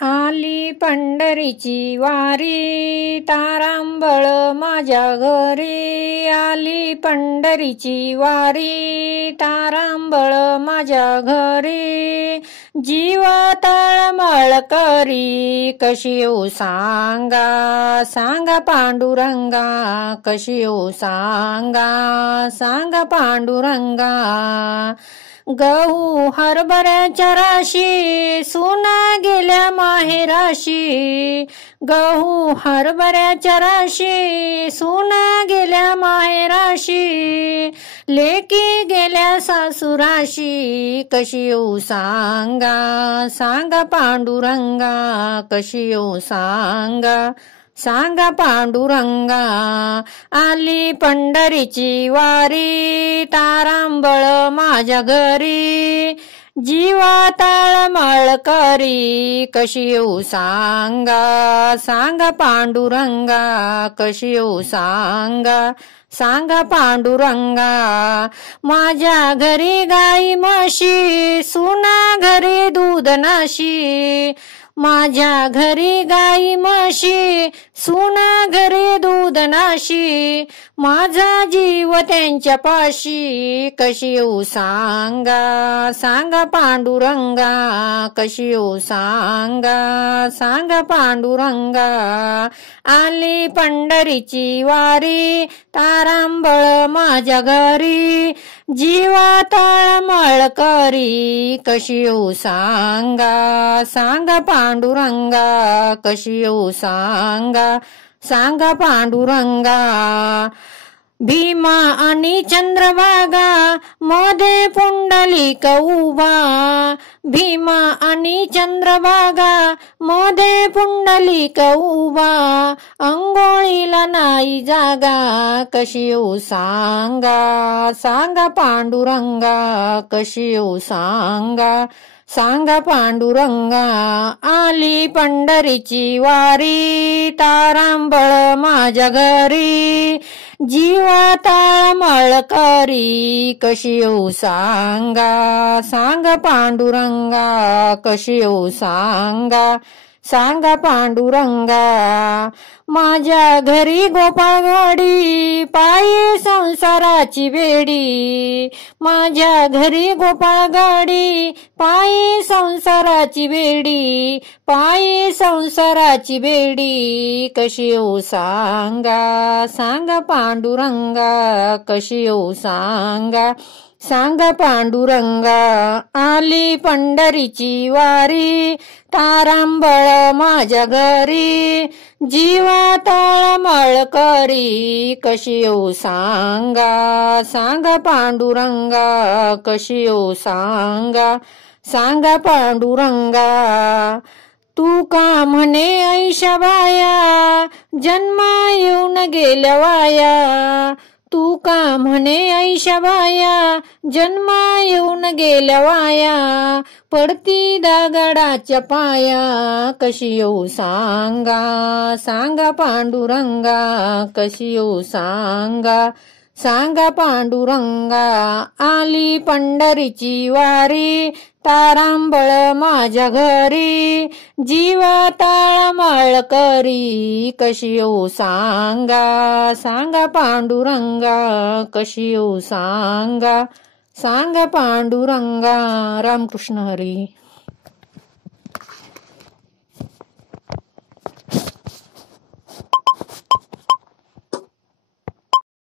आली पंढरीची वारी तारांबळ माझ्या घरी। आली पंढरीची वारी तारांबळ माझ्या घरी। जीवा तळमळ करी कशी येऊ सांगा, सांगा पांडुरंगा कशी येऊ सांगा, सांगा पांडुरंगा। गहू हरभऱ्याच्या राशी सुना गेल्या माहेराशी। गहू हरभऱ्याच्या राशी सुना गेल्या माहेराशी। लेकी गेल्या सासुराशी कशी येऊ सांगा, सांगा पांडुरंगा कशी येऊ सांगा, सांगा पांडुरंगा। आली पंढरीची वारी तारांबळ माझ्या घरी। जीवा तळमळ करी कशी येऊ सांगा, सांगा पांडुरंगा कशी येऊ सांगा, सांगा पांडुरंगा। माझ्या घरी गाई म्हशी सुना घरी दूध नाशी। माझ्या घरी गाई म्हशी सुना घरी दूध नाशी। माझा जीव त्यांच्या पाशी कशी येऊ सांगा, सांगा पांडुरंगा कशी येऊ सांगा, सांगा पांडुरंगा। आली पंढरीची वारी तारांबळ माझ्या घरी। जीवा तळमळ करी कशी येऊ सांगा, सांगा पांडुरंगा कशी येऊ सांगा, सांगा पांडुरंगा। भीमा आणि चंद्रभागा मध्ये पुंडलिक उभा। भीमा आणि चंद्रभागा मध्ये पुंडलिक उभा। अंघोळीला नाही जागा कशी येऊ सांगा, सांगा पांडुरंगा कशी येऊ सांगा, सांगा पांडुरंगा। आली पंढरीची वारी तारांबळ माझ्या घरी। जीवा तळमळ करी कशी येऊ सांगा, सांगा पांडुरंगा कशी येऊ सांगा, सांगा पांडुरंगा। माझ्या घरी गोपाळ गाडी पायी संसाराची बेडी। माझ्या घरी गोपाळ गाडी पायी संसाराची बेडी। पायी संसाराची बेडी कशी येऊ सांगा, सांगा पांडुरंगा कशी येऊ सांगा, सांगा पांडुरंगा। आली पंढरीची वारी तारांबळ माझ्या घरी। जीवा तळमळ करी कशी येऊ सांगा, सांगा पांडुरंगा कशी येऊ सांगा, सांगा पांडुरंगा। तू का म्हणे ऐशा बाया जन्मा येऊन गेल्या वाया। तू का म्हणे ऐशा बाया जन्मा येऊन गेल्या वाया। पडती दगडाच्या पाया कशी येऊ सांगा, सांगा पांडुरंगा कशी येऊ सांगा, सांगा पांडुरंगा। आली पंढरीची वारी तारांबळ माझ्या घरी। जीवा तळमळ करी कशी येऊ सांगा, सांगा पांडुरंगा कशी येऊ सांगा, सांगा पांडुरंगा। रामकृष्ण हरी।